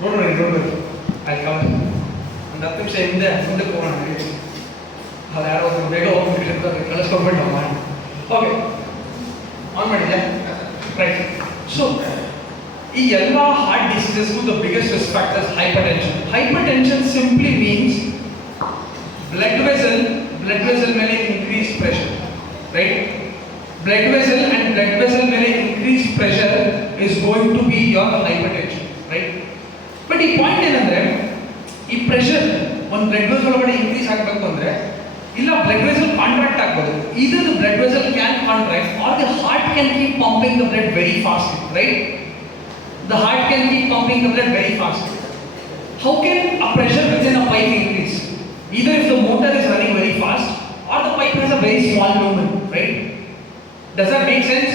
Don't worry I come. ಒಂದು 10 ನಿಮಿಷ ಮುಂದಕ್ಕೆ ಹೋಗೋಣ. ಅದು ಯಾರೋ ಒಂದು ಬೇಗ ಹೋಗ್ಬಿಟ್ಟು ಅಂತ ಕಳಿಸ್ಕೊಬಿಟ್ಟು ನಾವು ಮಾಡಿ. ಓಕೆ, ಆನ್ ಮಾಡಿದ್ಯಾ? ರೈಟ್. ಸೊ ಈ ಎಲ್ಲ ಹಾರ್ಟ್ ಡಿಸೀಸಸ್ಗೂ the biggest risk factors hypertension. Hypertension simply means blood vessel ಮೇಲೆ increase pressure, right? Blood vessel ಮೇಲೆ increase pressure is going to be your hypertension, right? But ಈ ಪಾಯಿಂಟ್ ಏನಂದ್ರೆ, ಈ ಪ್ರೆಷರ್ ಒಂದು ಬ್ಲಡ್ ವೆಸಲ್ ಒಳಗಡೆ ಇನ್ಕ್ರೀಸ್ ಆಗಬೇಕು ಅಂದ್ರೆ ಇಲ್ಲ ಬ್ಲಡ್ ವೆಸಲ್ ಕಾಂಟ್ರಾಕ್ಟ್ ಆಗ್ಬೋದು. either the blood vessel can contract or the heart can keep pumping the blood very fast, right? The heart can keep pumping the blood very fast. How can a pressure within a pipe increase? Either if the motor is running very fast or the pipe has a very small lumen, right? Does that make sense?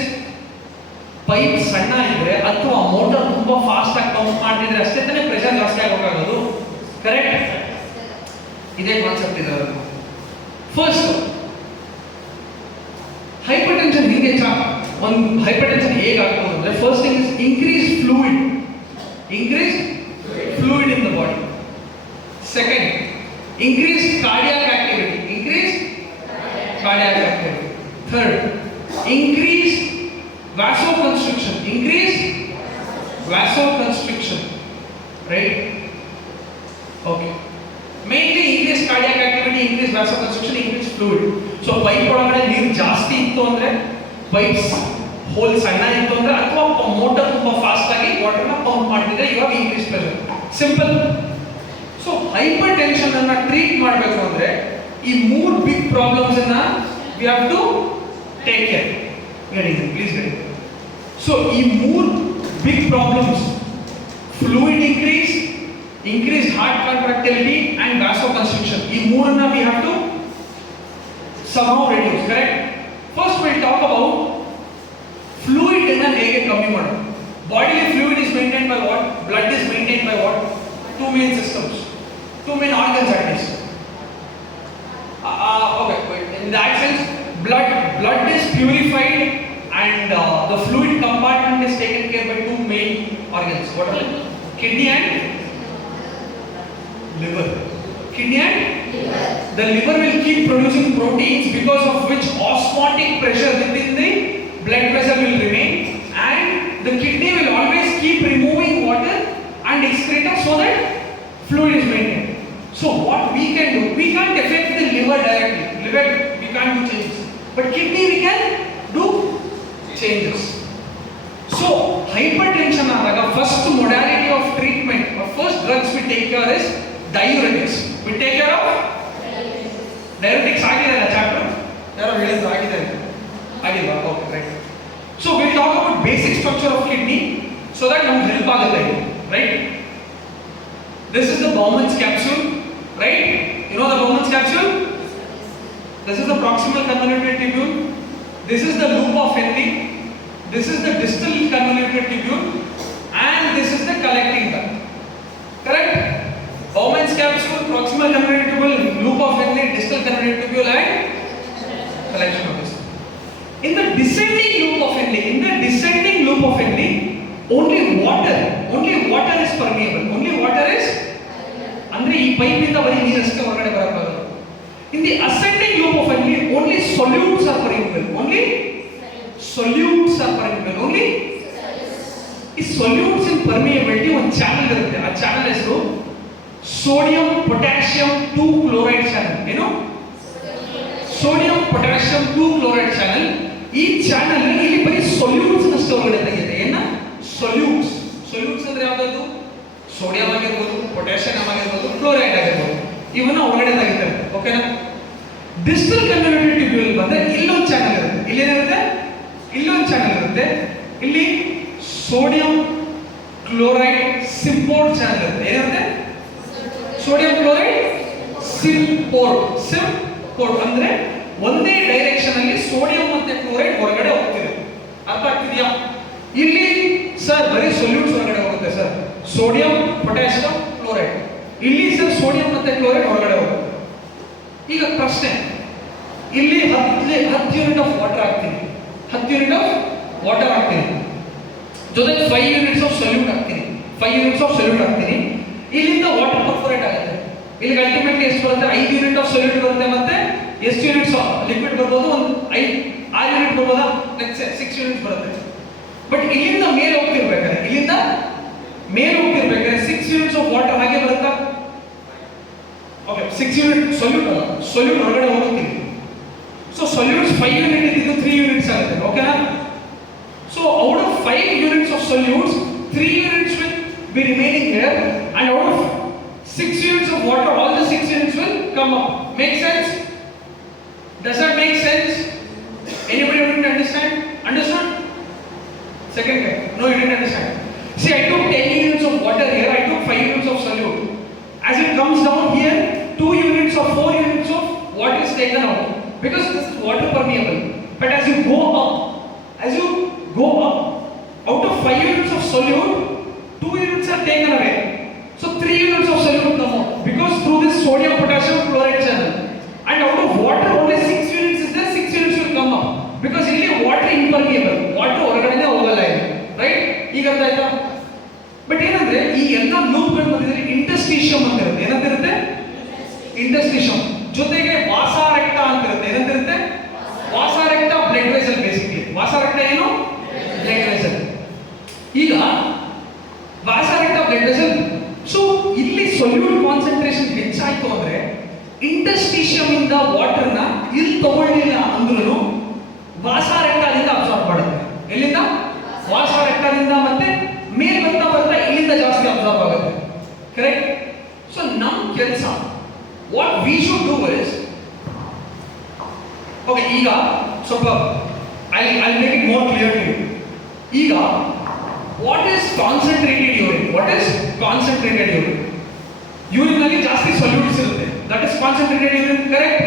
Pipe ಸಣ್ಣ ಇದ್ರೆ ಅಥವಾ ಮೋಟರ್ ತುಂಬಾ ಫಾಸ್ಟ್ ಆಗಿ ಪಂಪ್ ಮಾಡಿದ್ರೆ ಅಷ್ಟೇ ತಾನೇ ಪ್ರೆಷರ್ ಜಾಸ್ತಿ ಆಗೋದು, ಕರೆಕ್ಟ್? ಇದೇ ಕಾನ್ಸೆಪ್ಟ್ ಇದೆ. ಫಸ್ಟ್ ಹೈಪರ್ಟೆನ್ಷನ್ ಹಿಂಗೆ ಒಂದು ಹೈಪರ್ಟೆನ್ಷನ್ ಹೇಗೆ ಆಗ್ಬೋದು ಅಂದ್ರೆ, first thing is increase fluid in the body. Second, increase cardiac activity. Third, increase vasoconstriction, right? Okay, mainly increase cardiac activity, increase vasoconstriction, increase fluid. So pipe ಒಳಗಡೆ ನೀರು ಜಾಸ್ತಿ ಇತ್ತು ಅಂದ್ರೆ, ಪೈಪ್ಸ್ ಹೋಲ್ ಸಣ್ಣ ಇತ್ತು ಅಂದ್ರೆ, ಅಥವಾ ಮೋಟರ್ ತುಂಬಾ ಫಾಸ್ಟ್ ಆಗಿ ವಾಟರ್ ನ ಪಂಪ್ ಮಾಡ್ತಿದ್ರೆ, you have increase pressure. Simple. So hypertension ಅನ್ನ ಟ್ರೀಟ್ ಮಾಡಬೇಕು ಅಂದ್ರೆ ಈ ಮೂರು ಬಿಗ್ ಪ್ರಾಬ್ಲಮ್ಸ್ ಅನ್ನ we have to take care. Please get it. So ಈ ಮೂರು big problems, fluid increased heart contractility and vasoconstriction, ಈ ಮೂರನ್ನ we have to somehow reduce, correct? First we'll talk about fluid ಅನ್ನ ಹೇಗೆ ಕಮ್ಮಿ ಮಾಡೋದು. Bodily fluid is maintained by what? Blood is maintained by what? Two main systems, two main organs at least. Okay, in that sense blood is purified and the fluid compartment is taken care by two main organs. What are they? Kidney and liver. Kidney and liver. The liver will keep producing proteins, because of which osmotic pressure within the blood vessel will remain, and the kidney will always keep removing water and excreta so that fluid is maintained. So what we can do, we can't affect the liver directly. Liver we can't do changes, but kidney we can do changes. So hypertension adaga first modality of treatment, or first drugs we take care is diuretics. We take care of diuretics. Agidala chapter yaro ಹೇಳಿದ್ರು ಆಗಿದ್ದಾರೆ ಆಗಿಲ್ವಾ? Okay, right. So we talk about basic structure of kidney so that ನಮಗೆ ಹೆಲ್ಪ್ ಆಗುತ್ತೆ, right? This is the Bowman's capsule, right? You know the Bowman's capsule? This is the proximal convoluted tubule. This is the loop of Henle. This is the distal convoluted tubule, and this is the collecting duct. Correct? Bowman's capsule, proximal convoluted tubule, loop of Henle, distal convoluted tubule, and collection of this. In the descending loop of Henle, only water is permeable. Only water is, andre ee pipe inda bari neeru aಷ್ಟೇ ಹೊರಗಡೆ ಬರಬಹುದು. In the ascending loop of Henle, only solutes are permeable. Only ಈ solutes in permeability ಒಂದು ಚಾನಲ್ ಇರುತ್ತೆ. ಆ ಚಾನಲ್ ಹೆಸರು sodium potassium 2 chloride channel. ಏನು? Sodium potassium 2 chloride channel. ಈ ಚಾನಲ್ ಇಲ್ಲಿ ಬರೀ solutes ಅಷ್ಟೇ ಹೊರಗಡೆ ತೆಗೆಯುತ್ತೆ. ಏನ? solutes ಅಂದ್ರೆ ಯಾವುದು? ಸೋಡಿಯಂ ಆಗಿರಬಹುದು, ಪೊಟ್ಯಾಷಿಯಂ ಆಗಿರಬಹುದು, ಕ್ಲೋರೈಡ್ ಆಗಿರಬಹುದು, ಇವನ್ನ ಹೊರಗಡೆ ತೆಗಿತಾರೆ. ಓಕೆನಾ? ಡಿಸ್ಟಲ್ ಕನ್ವಲ್ಯೂಟೆಡ್ ಟ್ಯೂಬ್ಯೂಲ್ ಬಂದ್ರೆ ಇಲ್ಲೊಂದು ಚಾನಲ್ ಇರುತ್ತೆ. ಇಲ್ಲಿ ಏನಿರುತ್ತೆ? ಇಲ್ಲೊಂದು ಚಾನಲ್ ಇರುತ್ತೆ. ಇಲ್ಲಿ ಸೋಡಿಯಂ ಕ್ಲೋರೈಡ್ ಸಿಂಪೋರ್ಟ್ ಚಾನಲ್ ಇರುತ್ತೆ. ಏನಿರುತ್ತೆ? ಸೋಡಿಯಂ ಕ್ಲೋರೈಡ್ ಸಿಂಪೋರ್ಟ್ ಅಂದ್ರೆ ಒಂದೇ ಡೈರೆಕ್ಷನ್ ಅಲ್ಲಿ ಸೋಡಿಯಂ ಮತ್ತೆ ಕ್ಲೋರೈಡ್ ಹೊರಗಡೆ ಹೋಗ್ತಿದೆ. ಅರ್ಥ ಆಗ್ತಿದೆಯಾ? ಇಲ್ಲಿ ಸರ್ ಬರೀ ಸೊಲ್ಯೂಟ್ಸ್ ಹೊರಗಡೆ ಹೋಗುತ್ತೆ ಸರ್, ಸೋಡಿಯಂ ಪೊಟ್ಯಾಷಿಯಂ ಕ್ಲೋರೈಡ್. ಇಲ್ಲಿ ಸರ್ ಸೋಡಿಯಂ ಮತ್ತೆ ಕ್ಲೋರೈಡ್ ಹೊರಗಡೆ ಹೋಗುತ್ತೆ. ಈಗ ಪ್ರಶ್ನೆ, ಇಲ್ಲಿ 10 ಯೂನಿಟ್ ಆಫ್ ವಾಟರ್ ಹಾಕ್ತೀನಿ, 10 ಯೂನಿಟ್ ಆಫ್ ವಾಟರ್ ಹಾಕ್ತೀನಿ, ಜೊತೆಗೆ 5 ಯೂನಿಟ್ಸ್ ಆಫ್ ಸೊಲ್ಯೂಟ್ ಹಾಕ್ತೀನಿ, 5 ಯೂನಿಟ್ಸ್ ಆಫ್ ಸೊಲ್ಯೂಟ್ ಹಾಕ್ತೀನಿ. ಇಲ್ಲಿಂದ ವಾಟರ್ ಪರ್ಫೋರೇಟ್ ಆಗುತ್ತೆ. ಇಲ್ಲಿ ಅಲ್ಟಿಮೇಟ್ಲಿ ಎಷ್ಟು ಬರುತ್ತೆ? 5 ಯೂನಿಟ್ ಆಫ್ ಸೊಲ್ಯೂಟ್ ಬರುತ್ತೆ. ಮತ್ತೆ ಎಷ್ಟು ಯೂನಿಟ್ಸ್ ಲಿಕ್ವಿಡ್ ಬರ್ಬೋದು? ಒಂದು 6 ಯೂನಿಟ್ ಬರ್ಬೋದಾ? ಲೆಟ್ಸ್ ಸೇ 6 ಯೂನಿಟ್ಸ್ ಬರುತ್ತೆ. ಬಟ್ ಇಲ್ಲಿಂದ ಮೇಲೆ ಹೋಗ್ತಿರ್ಬೇಕಾದ್ರೆ 6 ಯೂನಿಟ್ಸ್ ಆಫ್ ವಾಟರ್ ಹಾಗೆ ಬರುತ್ತಾ? ಓಕೆ, 6 ಯೂನಿಟ್ ಸೊಲ್ಯೂಟ್ ಅಲ್ಲ, ಸೊಲ್ಯೂಟ್ ಹೊರಗಡೆ ಹೋಗುತ್ತೀವಿ. ಸೊ ಸೊಲ್ಯೂಟ್ಸ್ 5 ಯೂನಿಟ್ ಇದ್ದು 3 ಯೂನಿಟ್ಸ್ ಆಗುತ್ತೆ. ಓಕೆನಾ? So out of 5 units of solutes 3 units will be remaining here, and out of 6 units of water, all the 6 units will come up. Make sense? Does that make sense? Anybody didn't understand? Understood? Second guy. No, you didn't understand. See, I took 10 units of water here, I took 5 units of solute. As it comes down here, 2 units or 4 units of water is taken out. Because this is water permeable. But as you go up, out of 5 units of solute, 2 units are taken away. So 3 units of solute come out because through this sodium potassium chloride channel, and out of water only 6 units is there, 6 units will come up because ಇಲ್ಲಿ water impermeable, water ಹೊರಗಡೆನೇ ಹೋಗಲ್ಲ ಇದೆ, ರೈಟ್? ಈಗ ಅರ್ಥ ಆಯ್ತಾ? ಬಟ್ ಏನಂದ್ರೆ ಈ ಎಲ್ಲ ಲೂಪ್ಗಳು ಬಂದಿದ್ರೆ ಇಂಟರ್ಸ್ಟಿಷಿಯಂ ಅಂತ ಇರುತ್ತೆ. ಏನಂತಿರುತ್ತೆ? ಇಂಟರ್ಸ್ಟಿಷಿಯಂ ಜೊತೆಗೆ ವಾಸಾರೆಕ್ಟ ಅಂತ ಇರುತ್ತೆ. ಏನಂತಿರುತ್ತೆ? ವಾಸಾರೆಕ್ಟ ಬ್ಲಡ್ ವೆಸಲ್. ಬೇಸಿಕಲಿ ವಾಸಾರೆಕ್ಟ ಏನು? Blood vessel. ಈಗ ವಾಸಾರೆಕ್ಟ ಬ್ಲಡ್ ವೆಸಲ್. ಸೊ ಇಲ್ಲಿ ಸೊಲ್ಯೂಟ್ ಕಾನ್ಸಂಟ್ರೇಷನ್ ಹೆಚ್ಚಾಯ್ತು ಅಂದ್ರೆ ಇಂಟರ್ಸ್ಟಿಷಿಯಂ ಇಂದ ವಾಟರ್ ನ ಇಲ್ಲಿ ತಗೊಳ್ಳಿಲ್ಲ ಅಂದ್ರೂ ವಾಸಾರೆಕ್ಟದಿಂದ ಅಬ್ಸಾರ್ಬ್ ಮಾಡುತ್ತೆ. ಎಲ್ಲಿಂದ? ವಾಸಾರೆಕ್ಟದಿಂದ ಮತ್ತೆ ಮೇಲ್ ಬರ್ತಾ ಇಲ್ಲಿಂದ ಜಾಸ್ತಿ ಅಬ್ಸಾರ್ಬ್ ಆಗುತ್ತೆ. ಕರೆಕ್ಟ್? ಸೊ ನಮ್ ಕೆಲಸ what we should do is, okay, ಈಗ ಸ್ವಲ್ಪ I make it more clear to you. ಈಗ what is concentrated urine? What is concentrated urine? Urine ಅಲ್ಲಿ ಜಾಸ್ತಿ solutes ಇರುತ್ತೆ. That is concentrated urine, correct?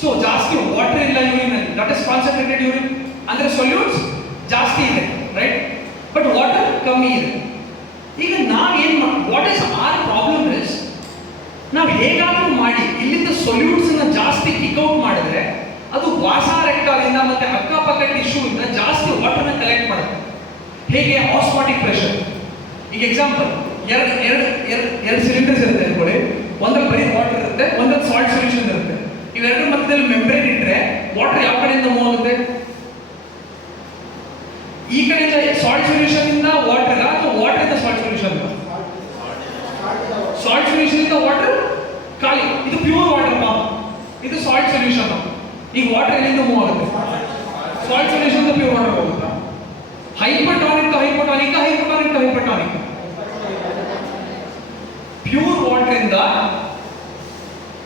So ಜಾಸ್ತಿ water ಇಲ್ಲ urine ಅಲ್ಲಿ. That is concentrated urine. ಅಂದ್ರೆ solutes ಜಾಸ್ತಿ ಇದೆ, right? But water ಕಮ್ಮಿ ಇದೆ. ಈಗ ನಾವ್ ಏನ್ what is our problem is, ನಾವ್ ಹೇಗಾದ್ರೂ ಮಾಡಿ ಇಲ್ಲಿಂದ solutes ಅನ್ನ ಜಾಸ್ತಿ ಕಿಕ್ ಔಟ್ ಮಾಡಿದ್ರೆ ಅದು ವಾಸಾರೆಕ್ಟಾದಿಂದ ಮತ್ತೆ ಅಕ್ಕಪಕ್ಕ ಟಿಶ್ಯೂ ಇಂದ ಜಾಸ್ತಿ ವಾಟರ್ ನ ಕಲೆಕ್ಟ್ ಮಾಡುತ್ತೆ. ಹೇಗೆ? Osmotic pressure. ಈಗ ಎಕ್ಸಾಂಪಲ್, ಎರಡು ಸಿಲಿಂಡರ್ಸ್ ಇರುತ್ತೆ ಅನ್ಕೊಳ್ಳಿ. ಒಂದ್ರಲ್ಲಿ ಬರೀ ವಾಟರ್ ಇರುತ್ತೆ, ಒಂದ್ರಲ್ಲಿ ಸಾಲ್ಟ್ ಸೊಲ್ಯೂಷನ್ ಇರುತ್ತೆ. ಇವೆರಡರ ಮಧ್ಯದಲ್ಲಿ ಮೆಂಬ್ರೇನ್ ಇಟ್ಟರೆ ವಾಟರ್ ಯಾವ ಕಡೆಯಿಂದ ಮೂವ್ ಆಗುತ್ತೆ? ಈ ಕಡೆಯಿಂದ ಸಾಲ್ಟ್ ಸೊಲ್ಯೂಷನ್ ಇಂದ ವಾಟರ್ ಇಲ್ಲ, ಅಥವಾ ವಾಟರ್ ಇಂದ ಸಾಲ್ಟ್ ಸೊಲ್ಯೂಷನ್? ಸಾಲ್ಟ್ ಸೊಲ್ಯೂಷನ್ ಇಂದ ವಾಟರ್ ಖಾಲಿ. ಇದು ಪ್ಯೂರ್ ವಾಟರ್ ಪಾ, ಇದು ಸಾಲ್ಟ್ ಸೊಲ್ಯೂಷನ್. ಈಗ ವಾಟರ್ ಎಲ್ಲಿಂದ ಮೂವ್ ಆಗುತ್ತೆ? ಸಾಲ್ಟ್ ಸೊಲ್ಯೂಷನ್ ಇಂದ ಪ್ಯೂರ್ ವಾಟರ್ ಹೋಗುತ್ತಾ? ಹೈಪರ್ಟಾನಿಕ್ to hypotonic, hypotonic to hypertonic. Pure water ಇಂದ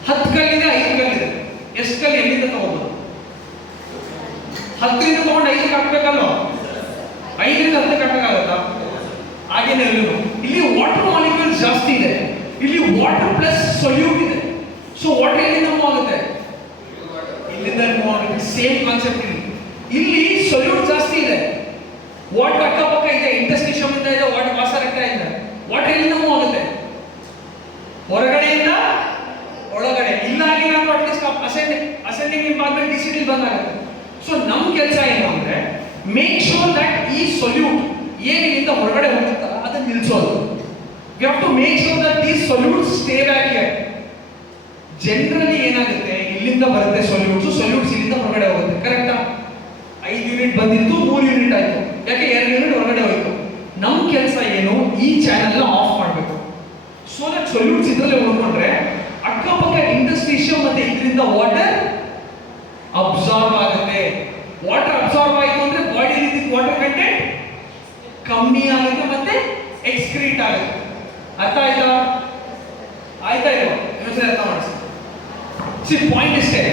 10 ಕಲ್ಲಿದೆ, 5 ಕಲ್ಲಿದೆ. ಎಷ್ಟು ಕಲ್ಲು ಎಲ್ಲಿಂದ ತಗೋಬಹುದು? 10ರಿಂದ ತಗೊಂಡು 5ಕ್ಕೆ ಹಾಕ್ಬೇಕಲ್ವ? 5ರಿಂದ 10ಕ್ಕೆ ಹಾಕಕ್ಕಾಗತ್ತಾ? ಹಾಗೇನೆ ಇಲ್ಲಿ ವಾಟರ್ ಮಾಲಿಕ್ಯೂಲ್ಸ್ ಜಾಸ್ತಿ ಇದೆ, ಇಲ್ಲಿ ವಾಟರ್ ಪ್ಲಸ್ ಸೊಲ್ಯೂಟ್ ಇದೆ. ಸೊ ವಾಟರ್ ಎಲ್ಲಿಂದ ಮೂವ್ ಆಗುತ್ತೆ? ಇಲ್ಲಿಂದ ಮೂವ್ ಆಗುತ್ತೆ. ಸೇಮ್ ಕಾನ್ಸೆಪ್ಟ್ ಇಲ್ಲಿ ಸೊಲ್ಯೂಟ್ ಜಾಸ್ತಿ ಇದೆ, ವಾಟರ್ ಅಕ್ಕಪಕ್ಕ ಇದೆ, ಇಂಟರ್ಸ್ಟಿಷಿಯಂ ಇಂದ ಇದೆ, ವಾಟರ್ ವಾಸಾರೆಕ್ಟ ಇದೆ. ವಾಟರ್ ಎಲ್ಲಿಂದ ಮೂವ್ ಆಗುತ್ತೆ? ಹೊರಗಡೆಯಿಂದ ಒಳಗಡೆ. ಇಲ್ಲ ಆಗಿಲ್ಲ ಅಂದ್ರೆ ಅಟ್ಲೀಸ್ಟ್ ಅಸೆಂಡಿಂಗ್ ಇಂಪಾರ್ಟ್ಮೆಂಟ್ ಡಿಸಿಡಿಲ್ ಬಂದಾಗುತ್ತೆ. ಸೊ ನಮ್ಮ ಕೆಲಸ ಏನು ಅಂದ್ರೆ ಮೇಕ್ ಶೋರ್ ದಟ್ ಈ ಸೊಲ್ಯೂಟ್ ಏನಿಂದ ಹೊರಗಡೆ ಹೋಗುತ್ತಲ್ಲ ಅದನ್ನ ನಿಲ್ಲಿಸೋದು. We have to make sure that these solutes stay back here. Generally ಏನಾಗುತ್ತೆ, ಇಲ್ಲಿಂದ ಬರುತ್ತೆ ಸೊಲ್ಯೂಟ್ಸ್ ಇಲ್ಲಿಂದ ಹೊರಗಡೆ ಹೋಗುತ್ತೆ. ಕರೆಕ್ಟಾ? 5 ಯೂನಿಟ್ ಬಂದಿತ್ತು, 3 ಯೂನಿಟ್ ಆಯ್ತು. ಯಾಕೆ? 2 ಯೂನಿಟ್ ಹೊರಗಡೆ ಹೋಯ್ತು. ನಮ್ಮ ಕೆಲಸ ಏನು? ಈ ಚಾನೆಲ್ ಆಫ್ ಮಾಡಬೇಕು. ಸೊ ದಟ್ ಸೊಲ್ಯೂಟ್ಸ್ ಇದರಲ್ಲೇ ಉಳ್ಕೊಂಡ್ರೆ ಅಕ್ಕಪಕ್ಕ ಇಂಟರ್ಸ್ಟಿಷಿಯಂ ಮತ್ತೆ ಇದರಿಂದ ವಾಟರ್ ಅಬ್ಸಾರ್ಬ್ ಆಗುತ್ತೆ. ವಾಟರ್ ಅಬ್ಸಾರ್ಬ್ ಆಯಿತು ಅಂದ್ರೆ ಬಾಡಿಯಲ್ಲಿ ಇದ್ದಿದ್ದ ವಾಟರ್ ಕಂಟೆಂಟ್ ಕಮ್ಮಿ ಆಗುತ್ತೆ ಮತ್ತೆ ಎಕ್ಸ್ಕ್ರೀಟ್ ಆಗುತ್ತೆ. ಅರ್ಥ ಆಯ್ತಾ? ಆಯ್ತಾ ಇಲ್ವಾ? ಇನ್ನೊಂದ್ಸರಿ ಅರ್ಥ ಮಾಡಿಸಿ. ಸಿ ಪಾಯಿಂಟ್ ಇಷ್ಟೇ,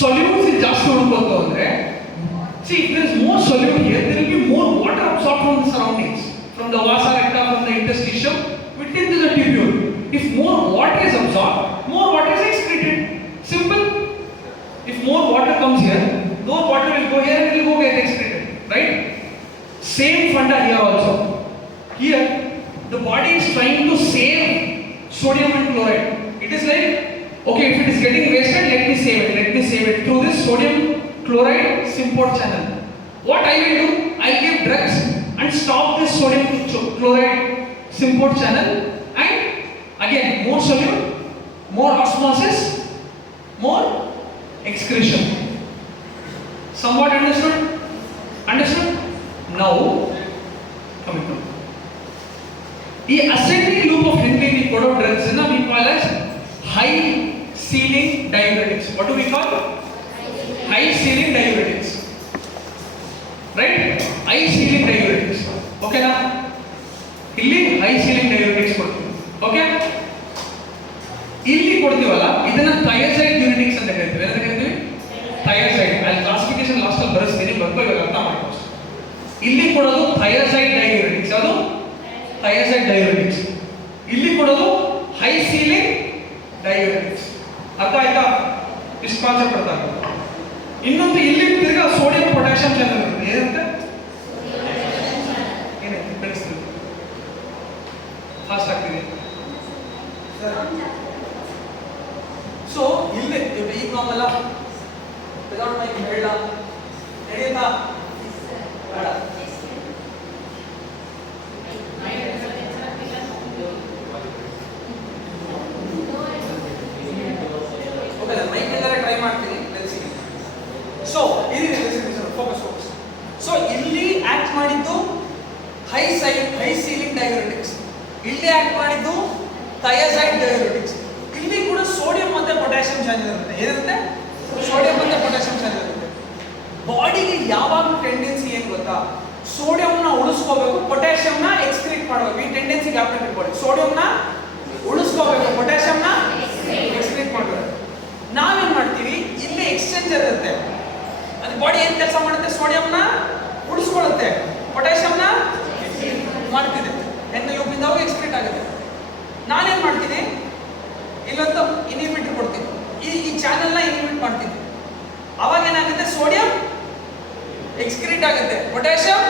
ಸೊಲ್ಯೂಟ್ಸ್ ಜಾಸ್ತಿ ಹುಡುಕೋದು ಅಂದ್ರೆ, see if there is more solute here, there will be more water absorbed from the surroundings, from the vasa recta, from the interstitium within the tubule. If more water is absorbed, more water is excreted. Simple. If more water comes here, more water will go here and will go get excreted, right? Same funda here also. Here the body is trying to save sodium and chloride. It is like, okay, if it is getting wasted, let me save it through this sodium chloride symport channel. What I will do, I give drugs, and stop this sodium chloride symport channel, and again more solute, more osmosis, more excretion. Somewhat understood? Understood? Now coming to the ascending loop of Henry Kodo drugs we call as high ceiling diuretics. What do we call? High ceiling diuretics. Right? High ceiling diuretics. Okay na? Illi high ceiling diuretics ಕೊಡ್ತೀವಿ. Okay? ಇಲ್ಲಿ ಕೊಡ್ತೀವಲ್ಲ ಇದನ್ನ thiazide diuretics ಅಂತ ಕರೀತೀವಿ. ಏನಂತ ಕರೀತೀವಿ? Thiazide. ಅಲ್ಲಿ classification last ಅಲ್ಲಿ ಬರೆಸ್ತೀನಿ, ಬರ್ಕೊಳ್ಳಿ, ಅರ್ಥ ಮಾಡ್ಕೊಳ್ಳಿ. ಇಲ್ಲಿ ಕೊಡೋದು thiazide diuretics. ಅದು thiazide diuretics. ಇಲ್ಲಿ ಕೊಡೋದು high ceiling diuretics. ಅರ್ಥ ಆಯ್ತಾ? ಇಷ್ಟು ಕಾನ್ಸೆಪ್ಟ್ ಅರ್ಥ ಆಯ್ತಾ? ಇನ್ನೊಂದು ಇಲ್ಲಿ ತಿರ್ಗಾ ಸೋಡಿಯಂ ಪೊಟ್ಯಾಷಿಯಂ ಚಾನಲ್ ಇರುತ್ತೆ. ಏನಂತ ಏನಂತ ಬೆಳೆಸ್ತೀವಿ? ಫಾಸ್ಟ್ ಆಗ್ತಿದೆ. ಸೊ ಇಲ್ಲಿ ಈ ಕಾಮಲ್ಲ ವಿದೌಟ್ ಮೈ ಹೇಳ ನಡೆಯುತ್ತಾ? ಬೇಡ. ಓಕೆ, ನಾನು ಮೈಕ್ ಎಲ್ಲರ ಟ್ರೈ ಮಾಡ್ತೀನಿ. ಸೊ ಇಲ್ಲಿ ಫೋಕಸ್. ಸೊ ಇಲ್ಲಿ ಆಕ್ಟ್ ಮಾಡಿದ್ದು ಹೈ ಸೀಲಿಂಗ್ ಡೈಯೂರೆಟಿಕ್ಸ್, ಇಲ್ಲಿ ಆಕ್ಟ್ ಮಾಡಿದ್ದು ಥೈಯಾಸೈಡ್ ಡೈಯೂರೆಟಿಕ್ಸ್. ಇಲ್ಲಿ ಕೂಡ ಸೋಡಿಯಂ ಮತ್ತೆ ಪೊಟ್ಯಾಷಿಯಂ ಚಾನಲ್ ಇರುತ್ತೆ. ಏನಿರುತ್ತೆ? ಸೋಡಿಯಂ ಮತ್ತೆ ಪೊಟ್ಯಾಷಿಯಂ ಚಾನಲ್ ಇರುತ್ತೆ. ಬಾಡಿಗೆ ಯಾವಾಗಲೂ ಟೆಂಡೆನ್ಸಿ ಏನು ಗೊತ್ತಾ? ಸೋಡಿಯಂನ ಉಳಿಸ್ಕೋಬೇಕು, ಪೊಟ್ಯಾಷಿಯಂನ ಎಕ್ಸ್ಕ್ರೀಟ್ ಮಾಡಬೇಕು. ಈ ಟೆಂಡೆನ್ಸಿ ಜ್ಞಾಪಕ ಇಟ್ಕೊಳ್ಳಿ. ಸೋಡಿಯಂನ ಉಳಿಸ್ಕೋಬೇಕು, ಪೊಟ್ಯಾಷಿಯಂನ ಎಕ್ಸ್ಕ್ರೀಟ್ ಮಾಡಬೇಕು. ನಾವೇನ್ ಮಾಡ್ತೀವಿ? ಇಲ್ಲಿ ಎಕ್ಸ್ಚೇಂಜರ್ ಇರುತ್ತೆ. ಅದು ಬಾಡಿ ಏನು ಕೆಲಸ ಮಾಡುತ್ತೆ? ಸೋಡಿಯಂನ ಉಳಿಸ್ಕೊಳ್ಳುತ್ತೆ, ಪೊಟ್ಯಾಷಿಯಂನ ಮಾಡ್ತಿದೆ. ಎಣ್ಣೆ ಲೂಪಿಂದ ಅವಾಗ ಎಕ್ಸ್ಕ್ರೀಟ್ ಆಗುತ್ತೆ. ನಾನೇನು ಮಾಡ್ತೀನಿ? ಇಲ್ಲೊಂದು ಇನ್ಹಿಬಿಟರ್ ಕೊಡ್ತೀನಿ, ಈ ಚಾನಲ್ನ ಇನ್ಹಿಬಿಟ್ ಮಾಡ್ತೀನಿ. ಅವಾಗ ಏನಾಗುತ್ತೆ? ಸೋಡಿಯಂ ಎಕ್ಸ್ಕ್ರೀಟ್ ಆಗುತ್ತೆ, ಪೊಟ್ಯಾಷಿಯಂ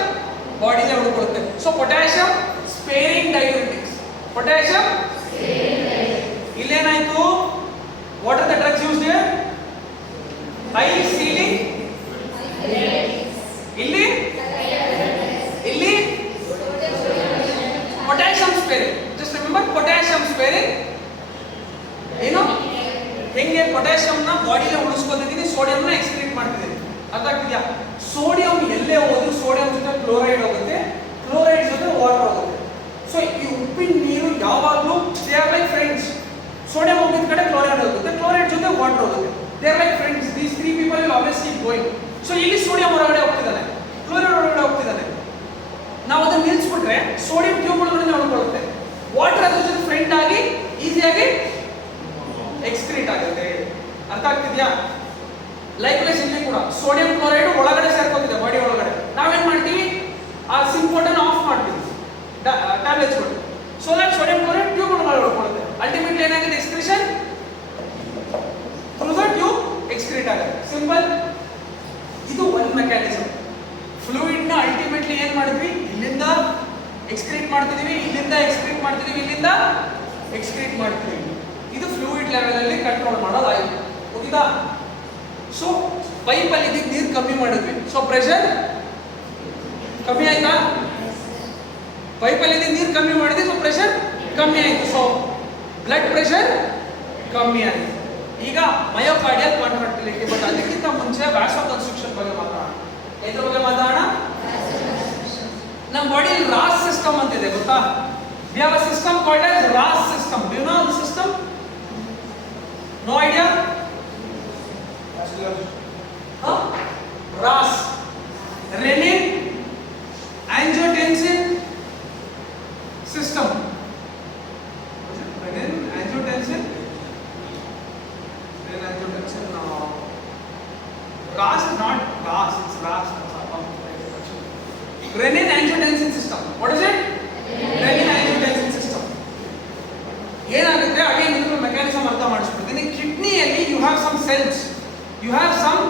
ಬಾಡಿಲೇ ಉಳ್ಕೊಳ್ಳುತ್ತೆ. So potassium sparing diuretics. Potassium ಇಲ್ಲೇನಾಯ್ತು? What are the drugs used here? High ceiling. ಇಲ್ಲಿ ಇಲ್ಲಿ potassium sparing. Just remember, potassium sparing. ಏನು ಹೆಂಗೆ ಪೊಟ್ಯಾಷಿಯಂನ ಬಾಡಿಲೇ ಉಳಿಸ್ಕೊತಿದ್ದೀನಿ, ಸೋಡಿಯಂನ ಎಕ್ಸ್ಕ್ರೀಟ್ ಮಾಡ್ತಿದ್ದೀನಿ. ಅರ್ಥ ಆಗ್ತಿದ್ಯಾ? ಸೋಡಿಯಂ ಎಲ್ಲೇ ಹೋದ್ರು ಸೋಡಿಯಂ ಜೊತೆ ಕ್ಲೋರೈಡ್ ಹೋಗುತ್ತೆ, ಕ್ಲೋರೈಡ್ ಜೊತೆ ವಾಟರ್ ಹೋಗುತ್ತೆ. ಸೊ ಈ ಉಪ್ಪಿನ ನೀರು ಯಾವಾಗಲೂ they are like friends. Sodium ಹೋಗಿದ ಕಡೆ ಕ್ಲೋರೈಡ್ ಹೋಗುತ್ತೆ, ಕ್ಲೋರೈಡ್ ಜೊತೆ ವಾಟರ್ ಹೋಗುತ್ತೆ. They are like friends. These three people will always keep going. So ಇಲ್ಲಿ ಸೋಡಿಯಂ ಹೊರಗಡೆ ಹೋಗ್ತಿದ್ದಾನೆ, ಕ್ಲೋರೈಡ್ ಹೊರಗಡೆ ಹೋಗ್ತಿದ್ದಾನೆ. ನಾವು ಅದನ್ನ ನಿಲ್ಲಿಸ್ಬಿಟ್ರೆ ಸೋಡಿಯಂ ಟ್ಯೂಬ್ ಒಳಗಡೆ ಉಳ್ಕೊಳ್ಳುತ್ತೆ, ವಾಟರ್ ಅದ್ರ ಜೊತೆ ಫ್ರೆಂಡ್ ಆಗಿ ಈಸಿಯಾಗಿ ಎಕ್ಸ್ಕ್ರೀಟ್ ಆಗುತ್ತೆ. ಅರ್ಥ ಆಗ್ತಿದ್ಯಾ? ಲೈಕ್ವೈಸ್ ಇಲ್ಲಿ ಕೂಡ ಸೋಡಿಯಂ ಕ್ಲೋರೈಡ್ ಒಳಗಡೆ ಸೇರ್ಕೋತಿದೆ ಬಾಡಿ ಒಳಗಡೆ. ನಾವೇನ್ ಮಾಡ್ತೀವಿ? ಆ ಸಿಂಪೋರ್ಟನ್ನು ಆಫ್ ಮಾಡ್ತೀವಿ, ಟ್ಯಾಬ್ಲೆಟ್ಸ್ ಕೊಟ್ಟು. So that sodium chloride tube ಒಳಗಡೆ ಉಳ್ಕೊಳ್ಳುತ್ತೆ. ಅಲ್ಟಿಮೇಟ್ಲಿ ಏನಾಗುತ್ತೆ? Excretion through the tube excrete ಆಗುತ್ತೆ. ಸಿಂಪಲ್. ಇದು ಒಂದು ಮೆಕ್ಯಾನಿಸಮ್. ಫ್ಲೂಯಿಡ್ ನ ಅಲ್ಟಿಮೇಟ್ಲಿ ಏನ್ ಮಾಡಿದ್ವಿ? ಇಲ್ಲಿಂದ ಎಕ್ಸ್ಕ್ರೀಟ್ ಮಾಡ್ತಿದೀವಿ, ಇಲ್ಲಿಂದ ಎಕ್ಸ್ಕ್ರೀಟ್ ಮಾಡ್ತಿದೀವಿ, ಇಲ್ಲಿಂದ ಎಕ್ಸ್ಕ್ರೀಟ್ ಮಾಡ್ತಿದೀವಿ. ಇದು ಫ್ಲೂಯಿಡ್ ಲೆವೆಲ್ ಅಲ್ಲಿ ಕಂಟ್ರೋಲ್ ಮಾಡೋದಾಯ್ತು. ಮುಗಿತಾ? ಸೊ ಪೈಪ್ ಅಲ್ಲಿ ಇದ್ದಿದ್ದು ನೀರು ಕಮ್ಮಿ ಮಾಡಿದ್ವಿ, ಸೊ ಪ್ರೆಷರ್ ಕಮ್ಮಿ ಆಯ್ತಾ? ಪೈಪ್ ಅಲ್ಲಿ ಇದ್ದಿದ್ದು ನೀರು ಕಮ್ಮಿ ಮಾಡಿದ್ವಿ, ಸೊ ಪ್ರೆಷರ್ ಕಮ್ಮಿ ಆಯ್ತು. ಸೊ ಬ್ಲಡ್ ಪ್ರೆಷರ್ ಕಮ್ಮಿ ಆಯ್ತು. ಈಗ ಮಯೋಕಾರ್ಡಿಯಲ್ ಕಾಂಟ್ರಾಕ್ಟಿಲಿಟಿ. ಬಟ್ ಅದಕ್ಕಿಂತ ಮುಂಚೆ ವ್ಯಾಸೋ ಕನ್ಸ್ಟ್ರಕ್ಷನ್ ಬಗ್ಗೆ ಮಾತಾಡೋಣ. ಇದ್ರ ಬಗ್ಗೆ ಮಾತಾಡೋಣ. ನಮ್ಮ ಬಾಡಿಯಲ್ಲಿ ರಾಸ್ ಸಿಸ್ಟಮ್ ಅಂತ ಇದೆ, ಗೊತ್ತಾ? We have a system called as RAS system. Do you know the system? No idea? RAS, renin angiotensin system. Renin angiotensin, RAS is not RAS, it's RAS. Renin angiotensin system. What is it? Renin angiotensin system. ಏನಾಗುತ್ತೆ? Again ಇದರ mechanism ಅರ್ಥ ಮಾಡಿಸ್ಬಿಡ್ತೀನಿ. ಕಿಡ್ನಿಯಲ್ಲಿ you have some cells, you have some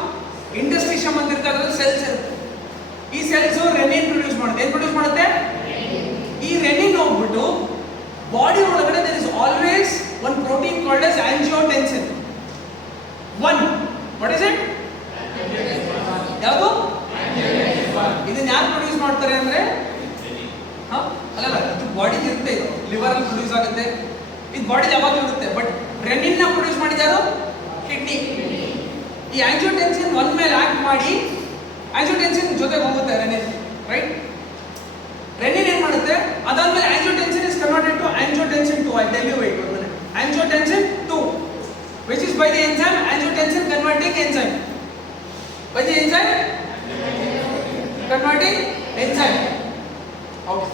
ಇಂಡಸ್ಟ್ರಿಷಮ್ ಅಂತ ಇರ್ತದೆ, ಸೆಲ್ಸ್ ಇರುತ್ತೆ. ಈ ಸೆಲ್ಸ್ ರೆನಿನ್ ಪ್ರೊಡ್ಯೂಸ್ ಮಾಡುತ್ತೆ. ಏನು ಪ್ರೊಡ್ಯೂಸ್ ಮಾಡುತ್ತೆ? ಈ ರೆನಿನ್ ಹೋಗ್ಬಿಟ್ಟು ಬಾಡಿ ಒಳಗಡೆ there is always one protein called as angiotensin 1. What is it? ಯಾವುದು? ಇದನ್ನ ಯಾರು ಪ್ರೊಡ್ಯೂಸ್ ಮಾಡ್ತಾರೆ ಅಂದ್ರೆ ಲಿವರ್ ಅಲ್ಲಿ ಪ್ರೊಡ್ಯೂಸ್ ಆಗುತ್ತೆ, ಇದು ಬಾಡಿ ಯಾವಾಗಲೂ ಇರುತ್ತೆ. ಬಟ್ ರೆನಿನ್ ನ ಪ್ರೊಡ್ಯೂಸ್ ಮಾಡಿದಾರು ಕಿಡ್ನಿ. ಈ ಆಂಜಿಯೋಟೆನ್ಸಿನ್ 1 ಮೇಲೆ ಆಕ್ಟ್ ಮಾಡಿ ಆಂಜಿಯೋಟೆನ್ಸಿನ್ ಜೊತೆಗೆ ಹೋಗುತ್ತೆ ರೆನಿನ್, ರೈಟ್? ರೆನಿನ್ ಏನ್ ಮಾಡುತ್ತೆ, ಅದಾದ್ಮೇಲೆ angiotensin is converted to angiotensin 2. I tell you wait 1 minute. Angiotensin 2, which is by the enzyme angiotensin converting enzyme. By the enzyme converting enzyme. Okay.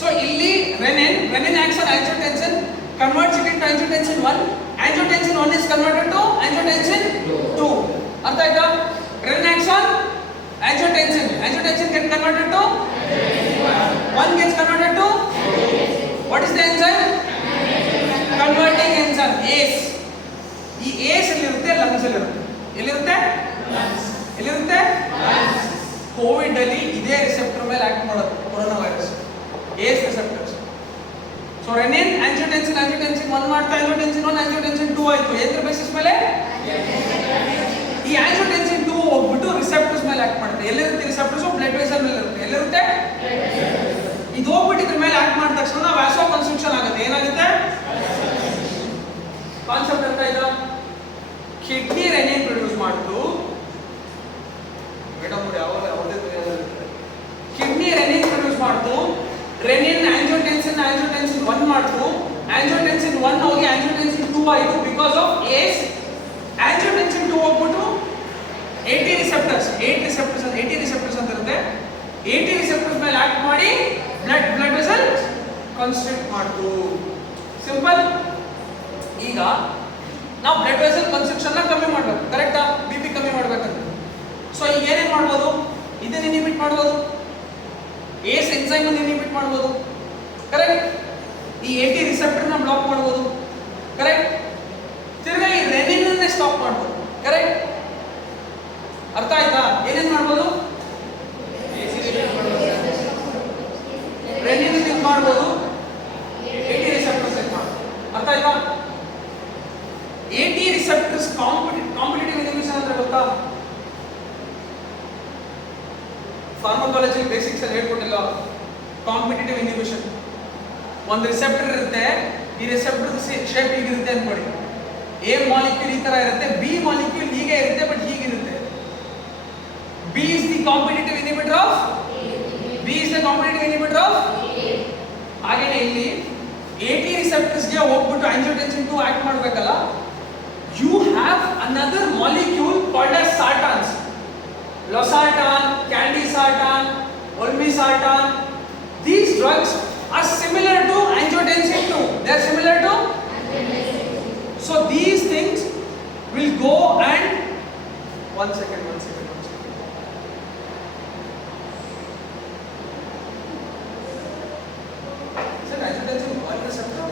So illi renin acts on angiotensin, converts it into angiotensin 1. Angiotensin 1 is converted to angiotensin 2. Artha aita? Renin acts on angiotensin gets converted to 1 gets converted to what is the enzyme? Converting enzyme, ACE. ಈ ACE ಎಲ್ಲಿರುತ್ತೆ? Lungs ಅಲ್ಲಿರುತ್ತೆ. ಎಲ್ಲಿರುತ್ತೆ? ಎಲ್ಲಿರುತ್ತೆ? COVID ಅಲ್ಲಿ ಇದೇ receptor ಮೇಲೆ act ಮಾಡೋದು coronavirus, ACE receptors. So renin angiotensin 1 ಮಾಡ್ತಾ ಆಂಜಿಯೋಟೆನ್ಸಿನ್ 1 ಆಂಜಿಯೋಟೆನ್ಸಿನ್ 2 ಆಯ್ತು. ಏದ್ರ ಬೇಸಿಸ್ ಮೇಲೆ? ಈ ಆಂಜಿಯೋಟೆನ್ಸಿನ್ 2 ಹೋಗ್ಬಿಟ್ಟು ರಿಸೆಪ್ಟರ್ಸ್ ಮೇಲೆ ಆಕ್ಟ್ ಮಾಡುತ್ತೆ. ಎಲ್ಲಿರುತ್ತೆ ರಿಸೆಪ್ಟರ್ಸ್? ಬ್ಲಡ್ ವೆಸಲ್ ಮೇಲೆ ಇರುತ್ತೆ. ಎಲ್ಲಿರುತ್ತೆ? ಇದು ಹೋಗ್ಬಿಟ್ಟು ಇದ್ರ ಮೇಲೆ ಆಕ್ಟ್ ಮಾಡಿದ ತಕ್ಷಣ ವ್ಯಾಸೋ ಕನ್ಸ್ಟ್ರಕ್ಷನ್ ಆಗುತ್ತೆ. ಏನಾಗುತ್ತೆ? ಕಾನ್ಸೆಪ್ಟ್ ಅರ್ಥ ಆಯ್ತಾ? ಕಿಡ್ನಿ ರೆನಿನ್ ಪ್ರೊಡ್ಯೂಸ್ ಮಾಡ್ತು, ಮೇಡಮ್ ಯಾವಾಗ ಕಿಡ್ನಿ ರೆನಿನ್ ಪ್ರೊಡ್ಯೂಸ್ ಮಾಡ್ತು, ರೆನಿನ್ ಆಂಜಿಯೋಟೆನ್ಸಿನ್ 1 ಮಾಡ್ತು, ಆಂಜಿಯೋಟೆನ್ಸಿನ್ 1 ಹೋಗಿ ಆಂಜಿಯೋಟೆನ್ಸಿನ್ 2 ಆಯಿತು ಬಿಕಾಸ್ ಆಫ್ ಏಸ್. ಆಂಜಿಯೋಟೆನ್ಸಿನ್ 2 ಹೋಗ್ಬಿಟ್ಟು 80 ರಿಸೆಪ್ಟರ್ಸ್ ಅಂತ ಇರುತ್ತೆ. 80 ರಿಸೆಪ್ಟರ್ಸ್ ಮೇಲೆ ಆಕ್ಟ್ ಮಾಡಿ ಬ್ಲಡ್ ವೆಸಲ್ ಕನ್ಸ್ಟ್ರಿಕ್ಟ್ ಮಾಡ್ತು. ಸಿಂಪಲ್. ಈಗ ನಾವು ಬ್ಲಡ್ ವೆಸಲ್ ಕನ್ಸ್ಟ್ರಿಕ್ಷನ್ ನ ಕಮ್ಮಿ ಮಾಡಬೇಕು, ಕರೆಕ್ಟಾ? ಬಿಪಿ ಕಮ್ಮಿ ಮಾಡಬೇಕಂತ. ಸೊ ಈಗ ಏನೇನು ಮಾಡ್ಬೋದು? ಇದನ್ನ ಇನ್ಹಿಬಿಟ್ ಮಾಡ್ಬೋದು, ಏಸ್ ಎನ್ಸೈಮ್ ಅನ್ನು ಇನ್ಹಿಬಿಟ್ ಮಾಡ್ಬೋದು, ಕರೆಕ್ಟ್? ಈ 80 ರಿಸೆಪ್ಟರ್ ನ ಬ್ಲಾಕ್ ಮಾಡ್ಬೋದು, ಕರೆಕ್ಟ್? ತಿರ್ಗಾ ಈ ರೆನಿನ್ ಅನ್ನೇ ಸ್ಟಾಪ್ ಮಾಡ್ಬೋದು, ಕರೆಕ್ಟ್? ಅರ್ಥ ಆಯ್ತಾ? ಏನೇನು ಮಾಡ್ಬೋದು? ರೆನಿನ್ ಇದು ಮಾಡ್ಬೋದು, 80 ರಿಸೆಪ್ಟರ್ಸ್ ಸೆಟ್ ಮಾಡ್ಬೋದು. ಅರ್ಥ ಆಯ್ತಾ? 80 ರಿಸೆಪ್ಟರ್ಸ್ ಕಾಂಪಿಟೇಟಿವ್ ಇನ್ಹಿಬಿಷನ್ ಅಂದ್ರೆ ಗೊತ್ತಾ? ಫಾರ್ಮಕಾಲಜಿ ಬೇಸಿಕ್ಸ್ ಅಲ್ಲಿ ಹೇಳ್ಕೊಟ್ಟಿಲ್ಲ. ಕಾಂಪಿಟೇಟಿವ್ ಇನ್ಹಿಬಿಷನ್, ಒಂದು ರಿಸೆಪ್ಟರ್ ಇರುತ್ತೆ, ಈ ರಿಸೆಪ್ಟರ್ ಶೇಪ್ ಹೀಗಿರುತ್ತೆ ಅನ್ಕೊಳ್ಳಿ. ಎ ಮಾಲಿಕ್ಯೂಲ್ ಈ ತರ ಇರುತ್ತೆ, ಬಿ ಮಾಲಿಕ್ಯೂಲ್ ಹೀಗೆ ಇರುತ್ತೆ, ಬಟ್ ಹೀಗಿರುತ್ತೆ. B is the competitive inhibitor of ಹಾಗೇನೆ ಇಲ್ಲಿ 80 ರಿಸೆಪ್ಟರ್ಸ್ ಗೆ ಹೋಗ್ಬಿಟ್ಟು ಆಂಜಿಯೋಟೆನ್ಸಿನ್ 2 ಆಕ್ಟ್ ಮಾಡಬೇಕಲ್ಲ, you have another molecule called as sartans. losartan, candesartan, olmesartan. These drugs are similar to angiotensin 2. They are similar to so these things will go and one second. Sir, angiotensin 1 receptor or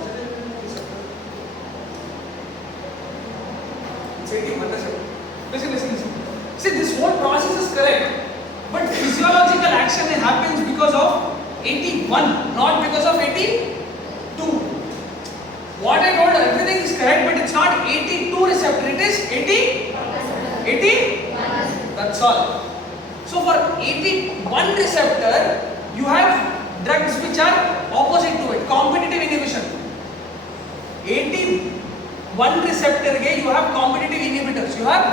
receptor? It's 81 receptor. Listen. See, this whole process is correct, but physiological action happens because of 81, not because of 82. What I told, everything is correct, but it's not 82 receptor, it is 80. That's all. So for 81 receptor, you have drugs which are opposite to it, competitive inhibition. 81 receptor ge you have competitive inhibitors. You have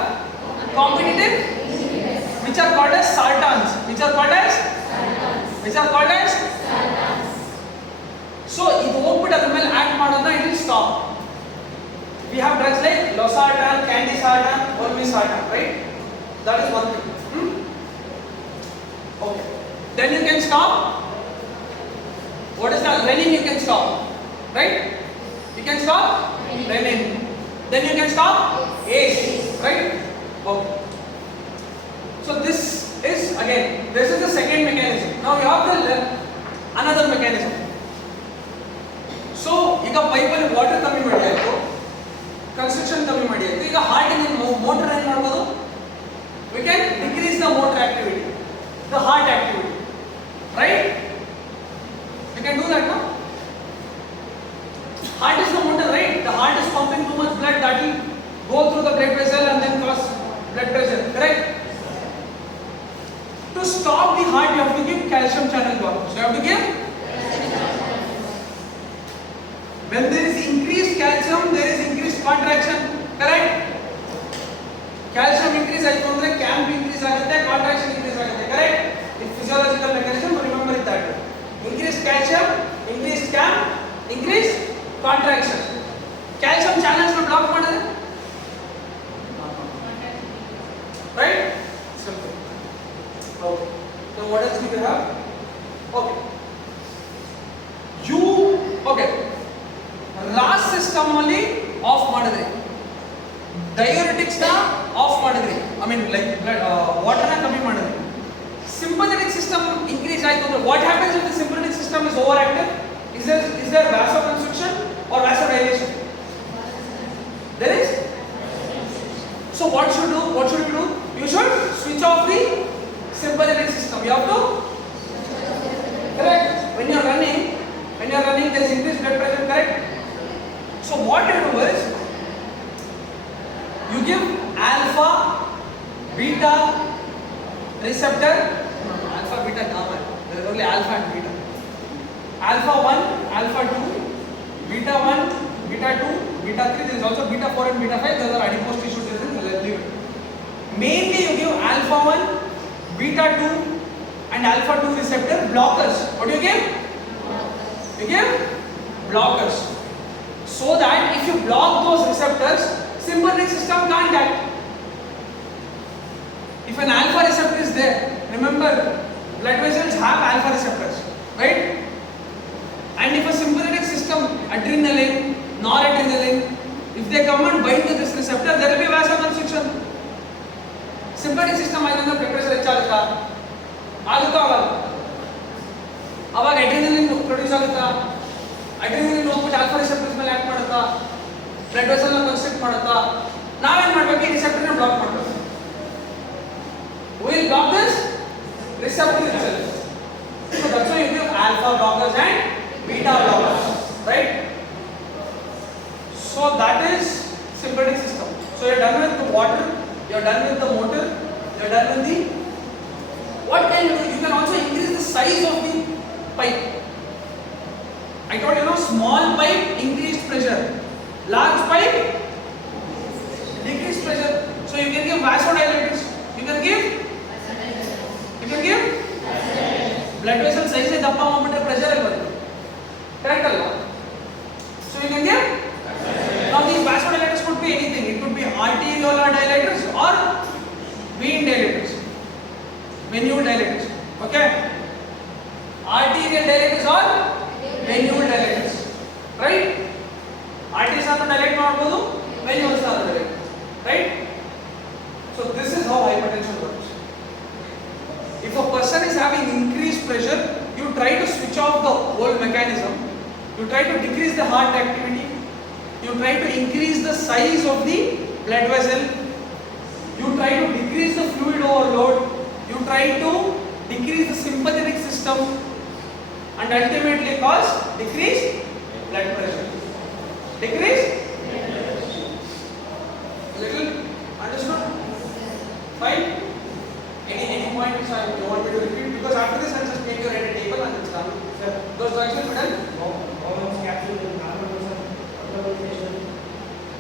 competitive which are called as sartans. So ಇದು ಹೋಗ್ಬಿಟ್ಟು ಅದ್ರ ಮೇಲೆ ಆಕ್ಟ್ ಮಾಡೋದನ್ನ it will stop. We have drugs like losartan, candesartan, olmesartan, right? That is one thing. Okay. Then you can stop. What is that? Renin you can stop, right? You can stop renin. Then you can stop ACE, right? Okay. So this is the second mechanism. Now we have another mechanism. So ಈಗ ಪೈಪಲ್ಲಿ ವಾಟರ್ ಕಮ್ಮಿ ಮಾಡಿ ಆಯ್ತು, ಕನ್ಸ್ಟ್ರಕ್ಷನ್ ಕಮ್ಮಿ ಮಾಡಿ ಆಯ್ತು. ಈಗ ಹಾರ್ಟಿನ ಮೋಟರ್ ಏನು ಮಾಡ್ಬೋದು? We can decrease the motor activity, the heart activity, right? We can do that, no? Heart is the motor, right? The heart is pumping too much blood, that will go through the blood vessel and then cause blood pressure, correct? To stop the heart, you have to give calcium channel involved. So you have to give. When there is increased calcium, there is increased contraction. Correct? Calcium increase आइतोंದ್ರೆ camp increase आगुत्ते, contraction increase आगुत्ते. Correct? It's physiological mechanism. Remember it that way. Increased calcium, increased camp, increased contraction. Calcium channels में block ಮಾಡಿದ್ರೆ, right? Simple. Okay. So what else do we have? Okay. Okay. Last system only off ಮಾಡಿದ್ರೆ, diuretics na off ಮಾಡಿದ್ರೆ, I mean like water na ಕಮ್ಮಿ ಮಾಡಿದ್ರೆ, sympathetic system increase ಆಯ್ತು ಅಂದ್ರೆ what happens if the sympathetic system is overactive? Is there vasoconstriction or vasodilation? There is. So what should you do? You should switch off the sympathetic system. You have to, correct? When you are running there is increased blood pressure, correct? So what you do is you give alpha beta receptor. Alpha beta gamma, there is only alpha and beta. Alpha 1, alpha 2, beta 1, beta 2, beta 3. There is also beta 4 and beta 5. Those are adipose tissues. Mainly you give alpha 1, beta 2 and alpha 2 receptor blockers. What do you give? You give blockers. So that if you block those receptors, sympathetic system can't act. If an alpha receptor is there, remember blood vessels have alpha receptors, right? And if a sympathetic system, adrenaline, noradrenaline, if they come and bind to this receptor, there will be vasoconstriction. Sympathetic system आयतंದ್ರೆ blood pressure ಹೆಚ್ಚಾಗುತ್ತಾ? ಆಗುತ್ತಾ ಆಗಲ್ಲ? ಅವಾಗ adrenaline produce ಆಗುತ್ತಾ? adrenaline ಹೋಗ್ಬಿಟ್ಟು alpha receptors ಮೇಲೆ ಆಕ್ಟ್ ಮಾಡುತ್ತಾ? blood vessel ನ ಕನ್ಸ್ಟ್ರಿಕ್ಟ್ ಮಾಡುತ್ತಾ? ನಾವೇನ್ ಮಾಡಬೇಕು? ಈ receptor ನ ಬ್ಲಾಕ್ ಮಾಡಬೇಕು. We will block this receptor itself. So that's why you give alpha blockers and beta blockers, right? So that is sympathetic system. So you are done with the water, you are done with the motor, you are done with the, what can you do? You can also increase the size of the pipe. I told you, small pipe increased pressure, large pipe decreased pressure. So you can give vasodilators, you can give blood vessel size is dappa ಮಾಡಿಬಿಟ್ರೆ pressure ಬರುತ್ತೆ, correct ಅಲ್ಲ? So you can give. Now these vasodilators could be anything. It could be arteriolar dilators or vein dilators, venule dilators. Okay? Arterial dilators or venule dilators, right? Arteries are dilate ಮಾಡಬಹುದು, venules are dilate, right? So this is how hypertension works. If a person is having increased pressure, you try to switch off the whole mechanism. You try to decrease the heart activity. You try to increase the size of the blood vessel. You try to decrease the fluid overload. You try to decrease the sympathetic system and ultimately cause decreased blood pressure. Decrease? Little understood? Fine? Any point which you want me to repeat? Because after this I'll just make you write a table and it's done. Those drugs will be done? Hormones capsule and normal person,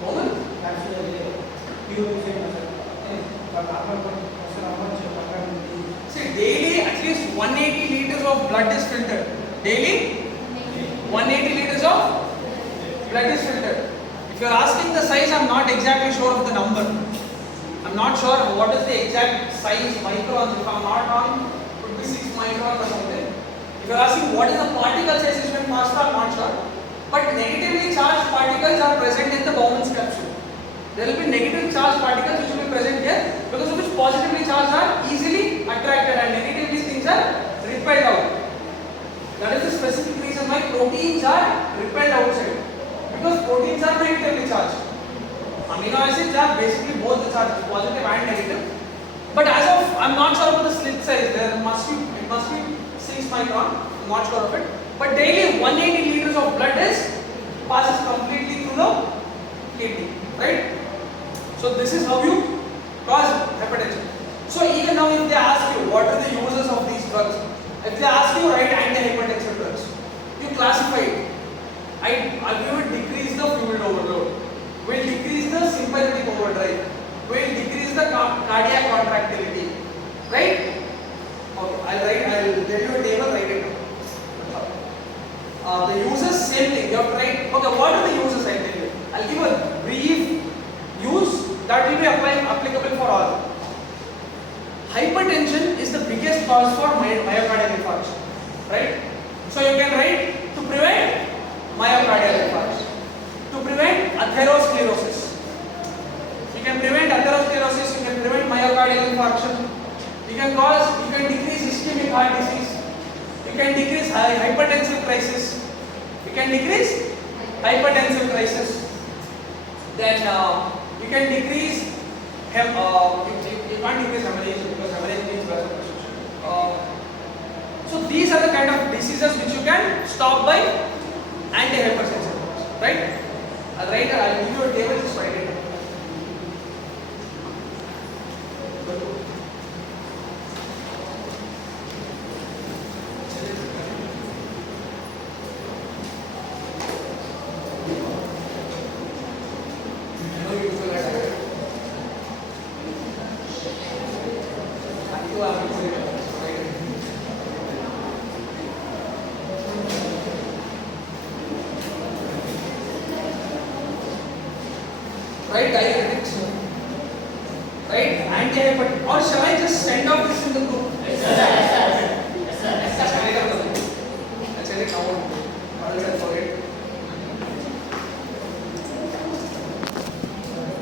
Hormone? capsule See, daily at least 180 liters of blood is filtered. Daily 180 liters of blood is filtered. If you are asking the size, I am not exactly sure of the number. I am not sure what is the exact size, microns. If I am not wrong, it could be 6 microns or something. If you are asking what is the particle size which went past, I am not sure. But negatively charged particles are present in the Bowman's capsule. There will be negative charged particles which will be present here, because of which positively charged are easily attracted and negatively things are repelled out. That is the specific reason why proteins are repelled outside, because proteins are negatively charged. Amino acids are basically both the charges, positive and negative. But as of, I am not sure about the slit size. It must be 6 micron. I am not sure of it. But daily 180 liters of blood passes completely through the kidney, right? So this is how you cause hypertension. So even now if they ask you what are the uses of these drugs, If they ask you write antihypertensive drugs, you classify it. I will decrease the fluid overload, will decrease the sympathetic overdrive, will decrease the cardiac contractility, right? Okay, I'll tell you a table, write it down. The uses, same thing, you have to write. Okay, what are the uses? I tell you. I'll give a brief use that will be applicable for all. Hypertension is the biggest cause for myocardial infarction, right? So you can write to prevent myocardial infarction, to prevent atherosclerosis. You can prevent atherosclerosis, you can prevent myocardial infarction, you can decrease ischemic heart disease, you can decrease hypertensive crisis, you can decrease hypertensive crisis, then you can decrease you can't decrease hemorrhage because hemorrhage means vasoconstriction. So these are the kind of diseases which you can stop by antihypertensive drugs, right? I'll give you a table, just write it down. Right, diuretics, right, antihypertensive, or shall I just send off this in the group? Yes, sir. Yes, sir. Yes, sir. Let's check it now. Otherwise, forget.